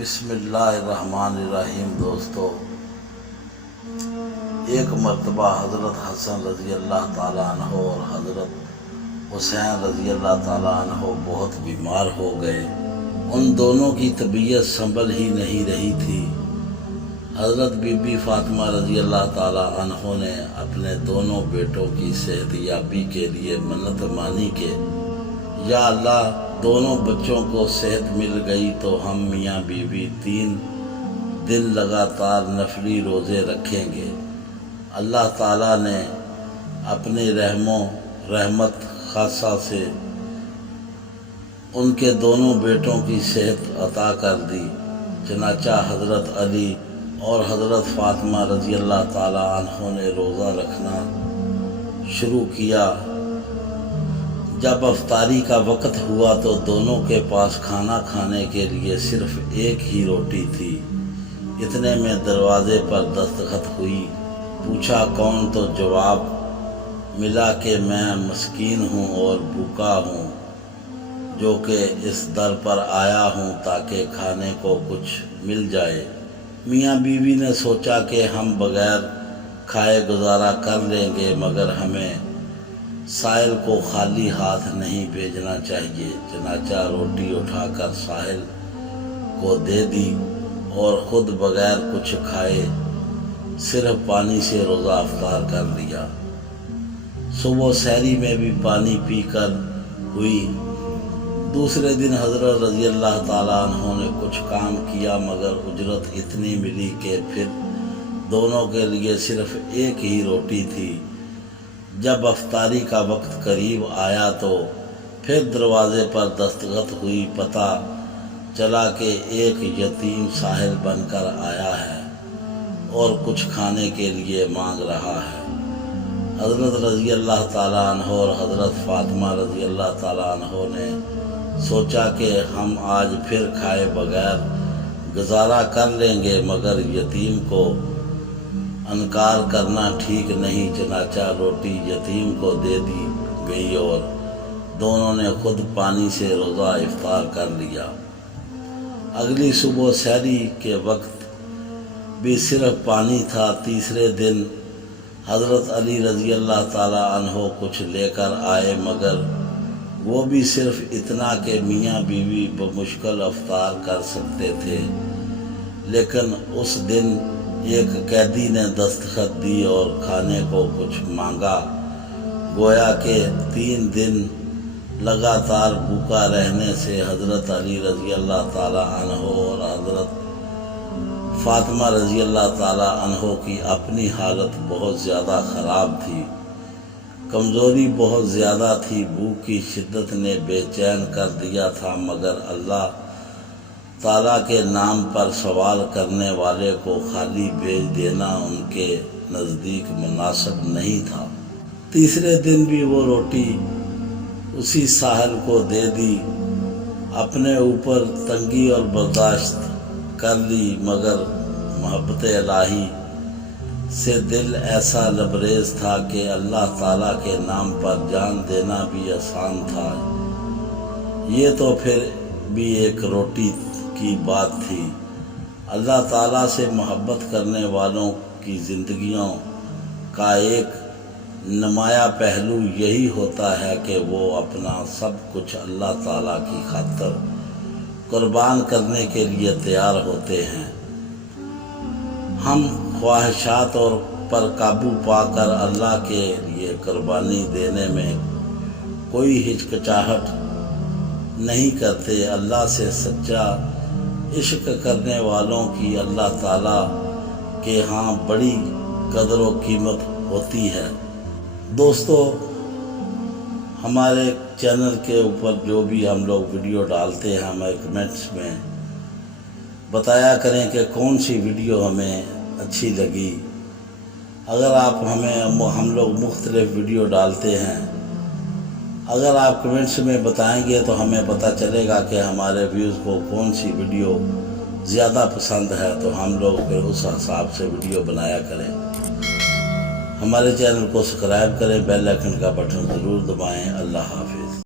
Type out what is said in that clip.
بسم اللہ الرحمن الرحیم۔ دوستو، ایک مرتبہ حضرت حسن رضی اللہ تعالیٰ عنہ اور حضرت حسین رضی اللہ تعالیٰ عنہ بہت بیمار ہو گئے۔ ان دونوں کی طبیعت سنبھل ہی نہیں رہی تھی۔ حضرت بی بی فاطمہ رضی اللہ تعالیٰ عنہ نے اپنے دونوں بیٹوں کی صحت یابی کے لیے منت مانی کہ یا اللہ، دونوں بچوں کو صحت مل گئی تو ہم میاں بیوی 3 دن لگاتار نفلی روزے رکھیں گے۔ اللہ تعالیٰ نے اپنی رحمت خاصہ سے ان کے دونوں بیٹوں کی صحت عطا کر دی۔ چنانچہ حضرت علی اور حضرت فاطمہ رضی اللہ تعالیٰ عنہ نے روزہ رکھنا شروع کیا۔ جب افطاری کا وقت ہوا تو دونوں کے پاس کھانا کھانے کے لیے صرف ایک ہی روٹی تھی۔ اتنے میں دروازے پر دستخط ہوئی۔ پوچھا کون، تو جواب ملا کہ میں مسکین ہوں اور بھوکا ہوں، جو کہ اس در پر آیا ہوں تاکہ کھانے کو کچھ مل جائے۔ میاں بیوی نے سوچا کہ ہم بغیر کھائے گزارا کر لیں گے، مگر ہمیں سائل کو خالی ہاتھ نہیں بھیجنا چاہیے۔ چنانچہ روٹی اٹھا کر سائل کو دے دی اور خود بغیر کچھ کھائے صرف پانی سے روزہ افطار کر لیا۔ صبح سحری میں بھی پانی پی کر ہوئی۔ دوسرے دن حضرت رضی اللہ تعالیٰ عنہ نے کچھ کام کیا، مگر اجرت اتنی ملی کہ پھر دونوں کے لیے صرف ایک ہی روٹی تھی۔ جب افطاری کا وقت قریب آیا تو پھر دروازے پر دستخط ہوئی۔ پتہ چلا کہ ایک یتیم سائل بن کر آیا ہے اور کچھ کھانے کے لیے مانگ رہا ہے۔ حضرت رضی اللہ تعالیٰ عنہ اور حضرت فاطمہ رضی اللہ تعالیٰ عنہ نے سوچا کہ ہم آج پھر کھائے بغیر گزارا کر لیں گے، مگر یتیم کو انکار کرنا ٹھیک نہیں۔ چنانچہ روٹی یتیم کو دے دی گئی اور دونوں نے خود پانی سے روزہ افطار کر لیا۔ اگلی صبح سحری کے وقت بھی صرف پانی تھا۔ تیسرے دن حضرت علی رضی اللہ تعالیٰ عنہ کچھ لے کر آئے، مگر وہ بھی صرف اتنا کہ میاں بیوی بمشکل افطار کر سکتے تھے۔ لیکن اس دن ایک قیدی نے دستخط دی اور کھانے کو کچھ مانگا، گویا کہ 3 دن لگاتار بھوکا رہنے سے حضرت علی رضی اللہ تعالیٰ عنہ اور حضرت فاطمہ رضی اللہ تعالیٰ عنہ کی اپنی حالت بہت زیادہ خراب تھی۔ کمزوری بہت زیادہ تھی۔ بھوک کی شدت نے بے چین کر دیا تھا، مگر اللہ تعالیٰ کے نام پر سوال کرنے والے کو خالی بھیج دینا ان کے نزدیک مناسب نہیں تھا۔ تیسرے دن بھی وہ روٹی اسی سائل کو دے دی۔ اپنے اوپر تنگی اور برداشت کر لی، مگر محبت الہی سے دل ایسا لبریز تھا کہ اللہ تعالیٰ کے نام پر جان دینا بھی آسان تھا۔ یہ تو پھر بھی ایک روٹی کی بات تھی۔ اللہ تعالیٰ سے محبت کرنے والوں کی زندگیوں کا ایک نمایاں پہلو یہی ہوتا ہے کہ وہ اپنا سب کچھ اللہ تعالیٰ کی خاطر قربان کرنے کے لیے تیار ہوتے ہیں۔ ہم خواہشات پر قابو پا کر اللہ کے لیے قربانی دینے میں کوئی ہچکچاہٹ نہیں کرتے۔ اللہ سے سچا عشق کرنے والوں کی اللہ تعالیٰ کے ہاں بڑی قدر و قیمت ہوتی ہے۔ دوستو، ہمارے چینل کے اوپر جو بھی ہم لوگ ویڈیو ڈالتے ہیں، ہمیں کمنٹس میں بتایا کریں کہ کون سی ویڈیو ہمیں اچھی لگی۔ اگر آپ ہم لوگ مختلف ویڈیو ڈالتے ہیں، اگر آپ کمنٹس میں بتائیں گے تو ہمیں پتہ چلے گا کہ ہمارے ویوز کو کون سی ویڈیو زیادہ پسند ہے، تو ہم لوگ پھر اس حساب سے ویڈیو بنایا کریں۔ ہمارے چینل کو سبسکرائب کریں، بیل آئیکن کا بٹن ضرور دبائیں۔ اللہ حافظ۔